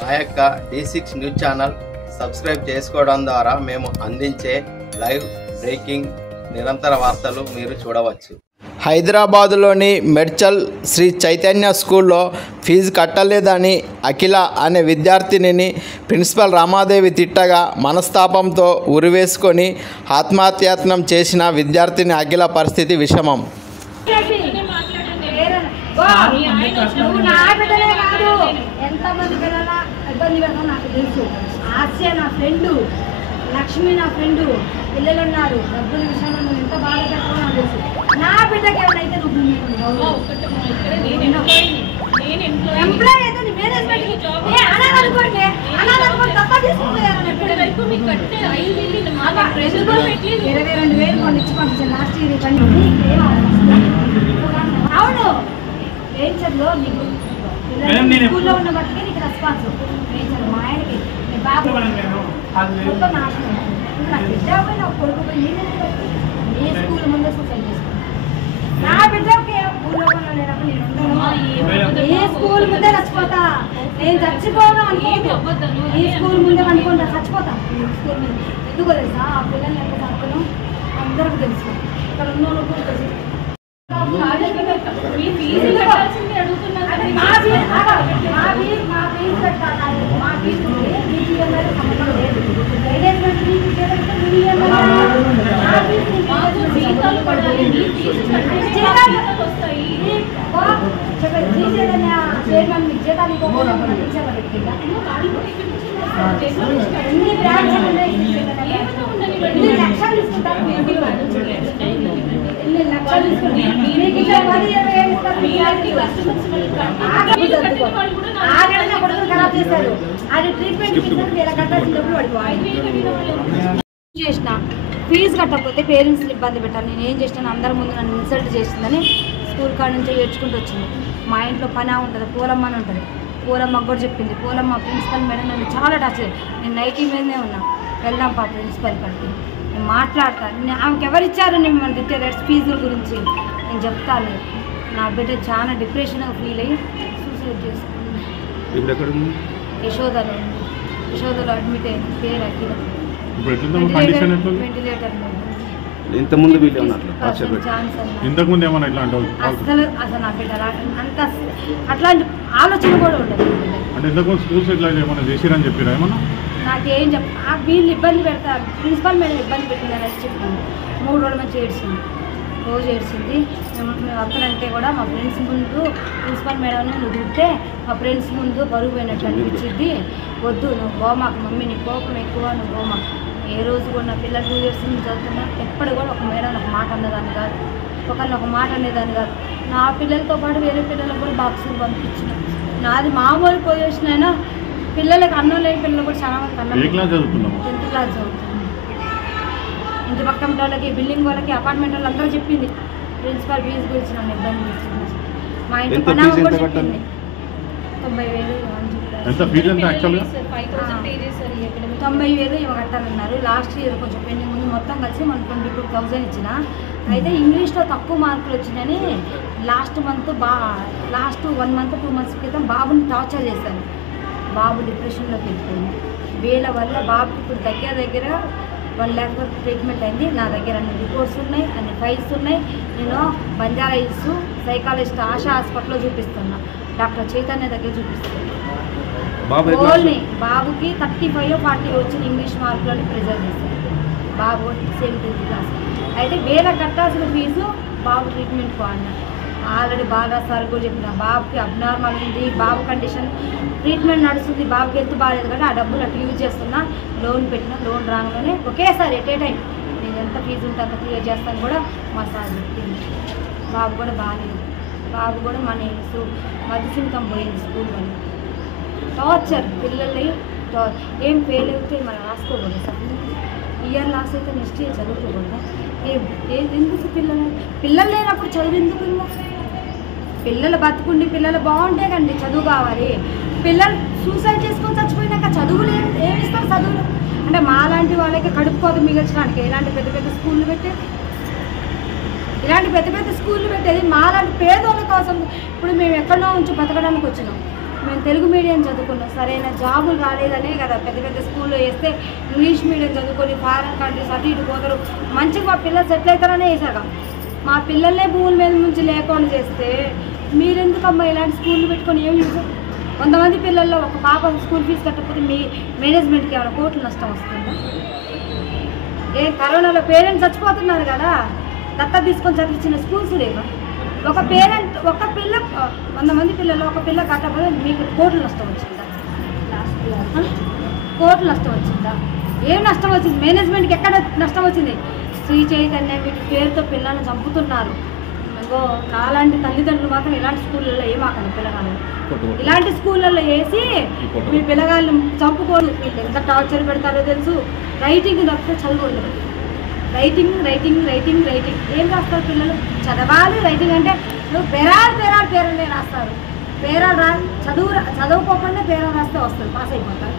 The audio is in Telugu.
మా యొక్క D6 న్యూస్ ఛానల్ సబ్స్క్రైబ్ చేసుకోవడం ద్వారా మేము అందించే లైవ్ బ్రేకింగ్ నిరంతర వార్తలు మీరు చూడవచ్చు. హైదరాబాదులోని మెడ్చల్ శ్రీ చైతన్య స్కూల్లో ఫీజు కట్టలేదని అఖిల అనే విద్యార్థినిని ప్రిన్సిపల్ రామాదేవి తిట్టగా మనస్తాపంతో ఉరివేసుకొని ఆత్మహత్యాయత్నం చేసిన విద్యార్థిని అఖిల పరిస్థితి విషమం. లక్ష్మి నా ఫ్రెండ్ పిల్లలు ఉన్నారు, డబ్బుల విషయంలో నువ్వు ఎంత బాధ పెట్టాలో నాకు తెలుసు. నా బిడ్డకి ఎవరైతే నువ్వు ఎంప్లాయ్ అయితే నీ మేనేజ్మెంట్ అనాలనుకోండి తప్ప తీసుకుపోయారు. 22,000 కొన్ని ఇచ్చి పంపించాను లాస్ట్ ఇయర్. అవును నేచర్లో నీకు స్కూల్లో ఉన్న బట్టి నీకు రెస్పాన్స్ నేచర్ మా ఆయనకి నీ బాబు మొత్తం నాశనం. నా బిడ్డ పోయి నా కొడుకు పోయి నీ స్కూల్ ముందే సూసైడ్ చేసుకున్నాను. నా బిడ్డకి స్కూల్లో లేనప్పుడు నేను ఏ స్కూల్ ముందే చచ్చిపోతా. నేను చచ్చిపోను అనుకుంటా ఈ స్కూల్ ముందే అనుకుంటా చచ్చిపోతా. స్కూల్ మీద ఎందుకో తెలుసా ఆ పిల్లల్ని ఎంత చదువుకున్నాం అందరికీ తెలుసు. ఇక్కడ ఉన్న తెలుసు. చేసిన ఫీజు కట్టకపోతే పేరెంట్స్ని ఇబ్బంది పెట్టాను. నేను ఏం చేసినాను అందరి ముందు నన్ను ఇన్సల్ట్ చేసిందని స్కూల్ కాడ నుంచి ఏడ్చుకుంటూ వచ్చింది. మా ఇంట్లో పని ఉంటుంది, పూలమ్మ అని ఉంటుంది. పూలమ్మకు కూడా చెప్పింది. పూలమ్మ ప్రిన్సిపల్ మేడం నన్ను చాలా టచ్. నేను నైటీ మీదనే ఉన్నా. వెళ్దాం ప్రిన్సిపల్ కాడికి నేను మాట్లాడతాను. ఆమెకి ఎవరిచ్చారు నేను మన తిట్టే రేట్స్ ఫీజుల గురించి నేను చెప్తాను. నా బిడ్డ చాలా డిప్రెషన్గా ఫీల్ అయ్యి సూసైడ్ చేసుకున్నాను. యశోదలో అడ్మిట్ అయింది. పేరు అఖిల. వెంటిలేటర్ ఇంతకుముందు అసలు నా బిడ్డ అంత అట్లాంటి ఆలోచన కూడా ఉండదు. నాకేం వీళ్ళు ఇబ్బంది పెడతారు. ప్రిన్సిపల్ మేడం ఇబ్బంది పెట్టిందని చెప్పింది. 3 రోజుల నుంచి ఏడ్చింది. రోజు ఏడ్చింది. మేము అక్కడంటే కూడా మా ఫ్రెండ్స్ ముందు ప్రిన్సిపల్ మేడం నువ్వు తింటే మా ఫ్రెండ్స్ ముందు బరువు పోయినట్టు అనిపించింది. వద్దు నువ్వు గోమాకు మమ్మీ నీ కోపం ఎక్కువ నువ్వు గోమాకు. ఏ రోజు కూడా నా పిల్లలు 2 years నుంచి చదువుతున్నా ఎప్పుడు కూడా ఒక మేడం ఒక మాట అన్నదాన్ని కాదు, ఒకరిని ఒక మాట అనేదాన్ని కాదు. నా పిల్లలతో పాటు వేరే పిల్లలకు కూడా బాక్సులు పంపించిన. నాది మామూలు పొజిషన్ అయినా పిల్లలకి అన్నం లేని పిల్లలు కూడా చాలా మంది అన్నం 10th క్లాస్ చదువుతున్నాను. ఇంటి పక్కన వాళ్ళకి బిల్డింగ్ వాళ్ళకి అపార్ట్మెంట్ వాళ్ళు అందరూ చెప్పింది ప్రిన్సిపల్ ఫీజు గురించి నన్ను ఇబ్బంది చేస్తుంది. మా ఇంటి పని కూడా చెప్పింది 90,000 ఇవ్వ కట్టాలన్నారు. లాస్ట్ ఇయర్ కొంచెం పెండింగ్ ఉంది. మొత్తం కలిసి మన 22,000 ఇచ్చిన. అయితే ఇంగ్లీష్లో తక్కువ మార్కులు వచ్చినాయని లాస్ట్ 1 month 2 months క్రితం బాబుని టార్చర్ చేశాను. బాబు డిప్రెషన్లోకి వెళ్ళిపోయింది. వీళ్ళ వల్ల బాబుకి ఇప్పుడు దగ్గర 1 lakh వరకు ట్రీట్మెంట్ అయింది. నా దగ్గర అన్ని రిపోర్ట్స్ ఉన్నాయి, అన్ని ఫైల్స్ ఉన్నాయి. నేను బంజారా హిల్స్ సైకాలజిస్ట్ ఆశా హాస్పిటల్లో చూపిస్తున్నా. డాక్టర్ చైతన్య దగ్గర చూపిస్తున్నాను. ఓన్లీ బాబుకి 35 40 వచ్చిన ఇంగ్లీష్ మార్కులని ప్రిజర్వ్ చేశారు. బాబు 7th క్లాస్. అయితే వేల కట్టాల్సిన ఫీజు బాబు ట్రీట్మెంట్ అన్నా. ఆల్రెడీ బాగా సార్ కూడా చెప్పిన బాబుకి అబ్నార్మల్ ఉంది, బాబు కండిషన్ ట్రీట్మెంట్ నడుస్తుంది, బాబుకి హెల్త్ బాగాలేదు కానీ ఆ డబ్బులు అటు యూజ్ చేస్తున్నా. లోన్ పెట్టిన లోన్ రాగానే ఒకేసారి ఎట్ ఏ టైం నేను ఎంత ఫీజు ఉంటే అంత క్లియర్ చేస్తాను కూడా మా సార్ చెప్పింది. బాబు కూడా బాగాలేదు. బాబు కూడా మన మధ్యసింకం పోయింది. స్కూల్ వల్ల టార్చర్ పిల్లల్ని ఏం ఫెయిల్ అయితే మనం రాసుకోకూడదు. సార్ ఇయర్ లాస్ అయితే నెక్స్ట్ ఇయర్ చదువుకోకూడదు. ఎందుకు పిల్లలు లేనప్పుడు చదువు ఎందుకు? ఇంకా పిల్లలు బతుకుండి పిల్లలు బాగుంటే కండి చదువు కావాలి. పిల్లలు సూసైడ్ చేసుకొని చచ్చిపోయినాక చదువులు ఏమిస్తారు? చదువులు అంటే మాలాంటి వాళ్ళకి కడుపు కోత మిగల్చడానికి ఇలాంటి పెద్ద పెద్ద స్కూళ్ళు పెట్టేది. మాలాంటి పేదోళ్ళ కోసం ఇప్పుడు మేము ఎక్కడో ఉంచి బతకడానికి వచ్చినాం. మేము మేము తెలుగు మీడియం చదువుకున్నాం, సరైన జాబులు రాలేదనే కదా పెద్ద పెద్ద స్కూల్లో వేస్తే ఇంగ్లీష్ మీడియం చదువుకొని ఫారెన్ కంట్రీస్ అటు ఇటు పోతారు, మంచిగా మా పిల్లలు సెటిల్ అవుతారనే వేసాక మా పిల్లలనే భూముల మీద నుంచి లేకుండా చేస్తే మీరెందుకమ్మా ఇలాంటి స్కూళ్ళు పెట్టుకొని ఏం చూసారు? కొంతమంది పిల్లల్లో ఒక పాప స్కూల్ ఫీజు కట్టకపోతే మీ మేనేజ్మెంట్కి ఏమైనా కోట్లు నష్టం వస్తుందా? కరోనాలో పేరెంట్స్ చచ్చిపోతున్నారు కదా, దత్తా తీసుకొని చదివించిన స్కూల్స్ లేవా? ఒక పేరెంట్ ఒక పిల్ల 100 మంది పిల్లలు ఒక పిల్ల కట్టకపోతే మీకు కోట్లు నష్టం వచ్చిందా? కోట్లు నష్టం వచ్చిందా? ఏం నష్టం వచ్చింది? మేనేజ్మెంట్కి ఎక్కడ నష్టం వచ్చింది? శ్రీ చైతన్య వీటి పేరుతో పిల్లల్ని చంపుతున్నారు. ఇంకో నాలాంటి తల్లిదండ్రులు మాత్రం ఇలాంటి స్కూళ్ళల్లో ఏమాకండి పిల్లగాళ్ళు, ఇలాంటి స్కూళ్ళల్లో వేసి మీ పిల్లగాళ్ళు చంపుకోరు. వీళ్ళు ఎంత టార్చర్ పెడతారో తెలుసు. రైటింగ్ తప్పితే చదువుకోలేదు. రైటింగ్ రైటింగ్ రైటింగ్ రైటింగ్ ఏం రాస్తారు పిల్లలు? చదవాలి. రైటింగ్ అంటే నువ్వు పేరాలు రాస్తారు. పేరాలు చదువుకోకుండా పేరాలు రాస్తే వస్తుంది, పాస్ అయిపోతారు.